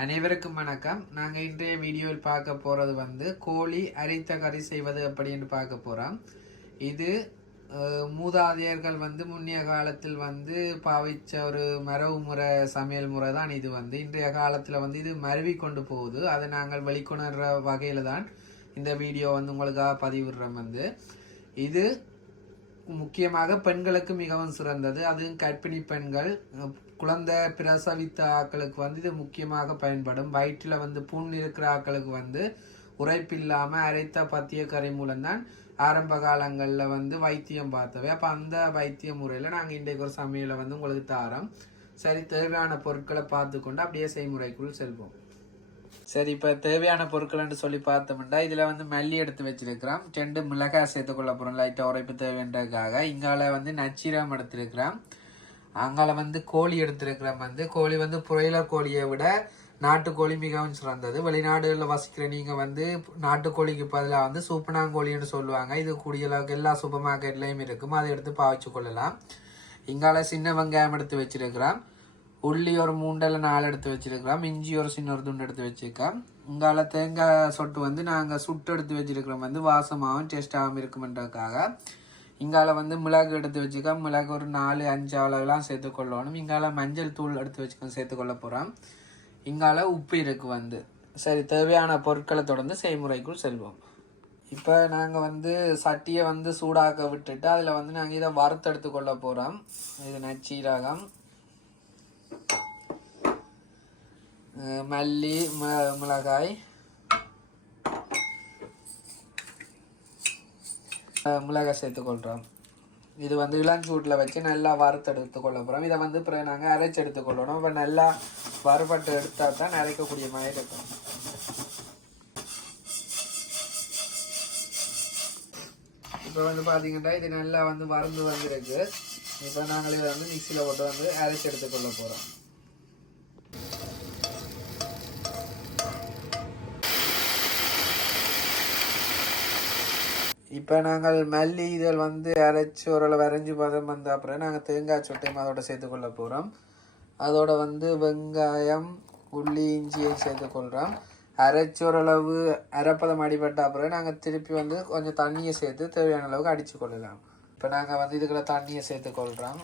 அனைவருக்கும் வணக்கம். நாங்கள் இன்றைய வீடியோவில் பார்க்க போகிறது வந்து கோழி அரைத்த கறி செய்வது அப்படின்னு பார்க்க போகிறோம். இது மூதாதையர்கள் வந்து முன்னைய காலத்தில் வந்து பாவித்த ஒரு மரபு முறை சமையல் முறை தான். இது வந்து இன்றைய காலத்தில் வந்து இது மருவி கொண்டு போகுது. அதை நாங்கள் வெளிக்கொணர்ற வகையில் தான் இந்த வீடியோ வந்து உங்களுக்காக பதிவிடுறோம். வந்து இது முக்கியமாக பெண்களுக்கு மிகவும் சிறந்தது. அதுவும் கர்ப்பிணி பெண்கள், குழந்தை பிரசவித்த ஆக்களுக்கு வந்து இது முக்கியமாக பயன்படும். வயிற்றில் வந்து புண் இருக்கிற ஆக்களுக்கு வந்து உரைப்பில்லாமல் அரைத்த பத்திய கரை மூலம்தான் ஆரம்ப காலங்களில் வந்து வைத்தியம் பார்த்தவை. அப்போ அந்த வைத்திய முறையில் நாங்கள் இன்றைக்கு ஒரு சமையலை வந்து உங்களுக்கு தாரோம். சரி, தேவையான பொருட்களை பார்த்து கொண்டு அப்படியே செய்முறைக்குள் செல்வோம். சரி, இப்போ தேவையான பொருட்கள்னு சொல்லி பார்த்தோம்னா இதில் வந்து மல்லி எடுத்து வச்சிருக்கிறோம். 2 மிளகாய் சேர்த்துக்கொள்ள போகிறோம் லைட்டாக உரைப்பு தேவைன்றதுக்காக. இங்கால வந்து நச்சீரம் எடுத்துருக்கிறோம். அங்கால வந்து கோழி எடுத்துருக்கிறோம். வந்து கோழி வந்து புரோயிலர் கோழியை விட நாட்டுக்கோழி மிகவும் சிறந்தது. வெளிநாடுகளில் வசிக்கிற நீங்கள் வந்து நாட்டுக்கோழிக்கு பதிலாக வந்து சூப்பனாங்கோழின்னு சொல்லுவாங்க. இது கூடிய அளவுக்கு எல்லா சூப்பர் மார்க்கெட்லேயும் இருக்கும். அதை எடுத்து பாவிச்சு கொள்ளலாம். இங்கால சின்ன வெங்காயம் எடுத்து வச்சிருக்கிறோம். உள்ளி ஒரு 3-4 எடுத்து வச்சிருக்கிறோம். இஞ்சி ஒரு சின்ன ஒரு துண்டு எடுத்து வச்சிருக்கோம். இங்கால தேங்காய் சொட்டு வந்து நாங்கள் சுட்டு எடுத்து வச்சிருக்கிறோம். வந்து வாசமாகவும் டேஸ்டாகவும் இருக்குமென்றதுக்காக. இங்கால வந்து மிளகு எடுத்து வச்சுக்கோம். மிளகு ஒரு 4-5 அளவுலாம் சேர்த்துக்கொள்ளணும். இங்கால மஞ்சள் தூள் எடுத்து வச்சுக்கோம், சேர்த்துக்கொள்ள போகிறோம். இங்கால உப்பு இருக்கு வந்து. சரி, தேவையான பொருட்களை தொடர்ந்து செய்முறைக்குள் செல்வோம். இப்போ நாங்கள் வந்து சட்டியை வந்து சூடாக்க விட்டுட்டு அதில் வந்து நாங்கள் இதை வறுத்து எடுத்துக்கொள்ள போகிறோம். இது நச்சீரகம், மல்லி, மிளகாய், மிளகாய் சேர்த்துக்கொள்கிறோம். இது வந்து இளஞ்சூட்டில் வச்சு நல்லா வறுத்து எடுத்துக்கொள்ள போகிறோம். இதை வந்து இப்போ நாங்கள் அரைச்சி எடுத்துக்கொள்ளணும். இப்போ நல்லா வறுபட்டு எடுத்தால் தான் அரைக்கக்கூடிய மாதிரி இருக்கும். இப்போ வந்து பார்த்தீங்கன்னா இது நல்லா வந்து வறுந்து வந்துருக்கு. இப்போ நாங்கள் இதை வந்து மிக்சியில் போட்டு வந்து அரைச்சி எடுத்துக்கொள்ள போகிறோம். இப்போ நாங்கள் மல்லி இதழ் வந்து அரைச்சி ஓரளவு அரைஞ்சி பதம் வந்த அப்புறம் நாங்கள் தேங்காய் சொட்டையும் அதோட சேர்த்துக்கொள்ள போகிறோம். அதோட வந்து வெங்காயம், உள்ளி, இஞ்சியும் சேர்த்துக்கொள்கிறோம். அரைச்சி ஓரளவு அரைப்பதம் அடிபட்ட அப்புறம் நாங்கள் திருப்பி வந்து கொஞ்சம் தண்ணியை சேர்த்து தேவையான அளவுக்கு அடித்து கொள்ளலாம். இப்போ நாங்கள் வந்து இதுக்குள்ள தண்ணியை சேர்த்துக்கொள்கிறோம்.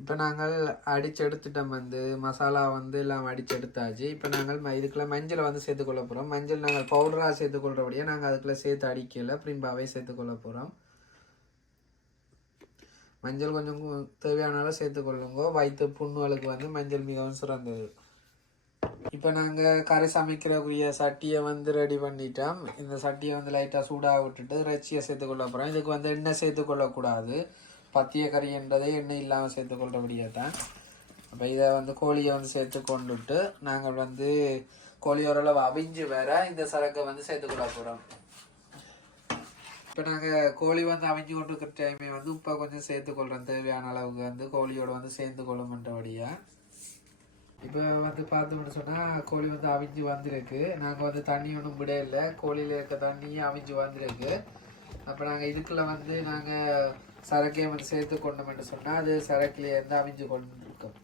இப்போ நாங்கள் அடித்து எடுத்துட்டோம். வந்து மசாலா வந்து எல்லாம் அடித்து எடுத்தாச்சு. இப்போ நாங்கள் இதுக்குள்ள மஞ்சளை வந்து சேர்த்துக்கொள்ள போகிறோம். மஞ்சள் நாங்கள் பவுடராக சேர்த்துக்கொள்கிறபடியே நாங்கள் அதுக்குள்ளே சேர்த்து அடிக்கலை, பிரிம்பாவே சேர்த்துக்கொள்ள போகிறோம். மஞ்சள் கொஞ்சம் தேவையான அளவு சேர்த்துக்கொள்ளுங்க. வயிற்று புண்ணுகளுக்கு வந்து மஞ்சள் மிகவும் சிறந்தது. இப்போ நாங்கள் கறி சமைக்கிறக்கூடிய சட்டியை வந்து ரெடி பண்ணிட்டோம். இந்த சட்டியை வந்து லைட்டாக சூடாக விட்டுட்டு இறைச்சியை சேர்த்துக்கொள்ள போகிறோம். இதுக்கு வந்து எண்ணெய் சேர்த்துக்கொள்ளக்கூடாது. பத்திய கறி என்றதை எண்ணெய் இல்லாமல் சேர்த்துக்கொள்கிறபடியாக தான். அப்போ இதை வந்து கோழியை வந்து சேர்த்து கொண்டுட்டு நாங்கள் வந்து கோழி ஓரளவு அவிஞ்சு வேற இந்த சரக்கை வந்து சேர்த்துக்கொள்ள போகிறோம். இப்போ நாங்கள் கோழி வந்து அவிஞ்சு கொண்டு இருக்கிற டைமே வந்து உப்பை கொஞ்சம் சேர்த்துக்கொள்கிறோம். தேவையான அளவுக்கு வந்து கோழியோட வந்து சேர்ந்து கொள்ளுமென்றபடியாக. இப்போ வந்து பார்த்தோம்னு சொன்னால் கோழி வந்து அவிஞ்சு வந்திருக்கு. நாங்கள் வந்து தண்ணி ஒன்றும் விட இல்லை, கோழியில் இருக்க தண்ணியும் அவிஞ்சு வந்திருக்கு. அப்போ நாங்கள் இதுக்குள்ளே வந்து நாங்கள் சரக்கையை வந்து சேர்த்து கொண்டோம்னு சொன்னால் அது சரக்குலேருந்து அவிஞ்சு கொண்டு இருக்கும்.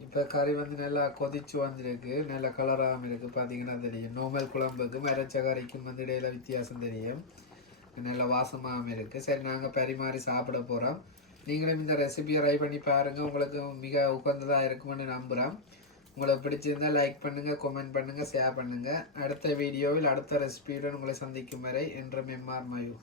இப்போ கறி வந்து நல்லா கொதிச்சு வந்துருக்கு, நல்லா கலராகவும் இருக்குது. பார்த்தீங்கன்னா தெரியும். நார்மல் குழம்புக்கும் அரைச்ச கறிக்கும் வந்து இடையில வித்தியாசம் தெரியும். நல்ல வாசமாகவும் இருக்குது. சரி, நாங்கள் பரிமாறி சாப்பிட போகிறோம். நீங்களும் இந்த ரெசிபியை ட்ரை பண்ணி பாருங்கள். உங்களுக்கு மிக உகந்ததாக இருக்குமென்னு நம்புகிறோம். உங்களுக்கு பிடிச்சிருந்தால் லைக் பண்ணுங்கள், கமெண்ட் பண்ணுங்கள், ஷேர் பண்ணுங்கள். அடுத்த வீடியோவில் அடுத்த ரெசிபியுடன் உங்களை சந்திக்கும் வரை என்றும் எம்ஆர் மயூ.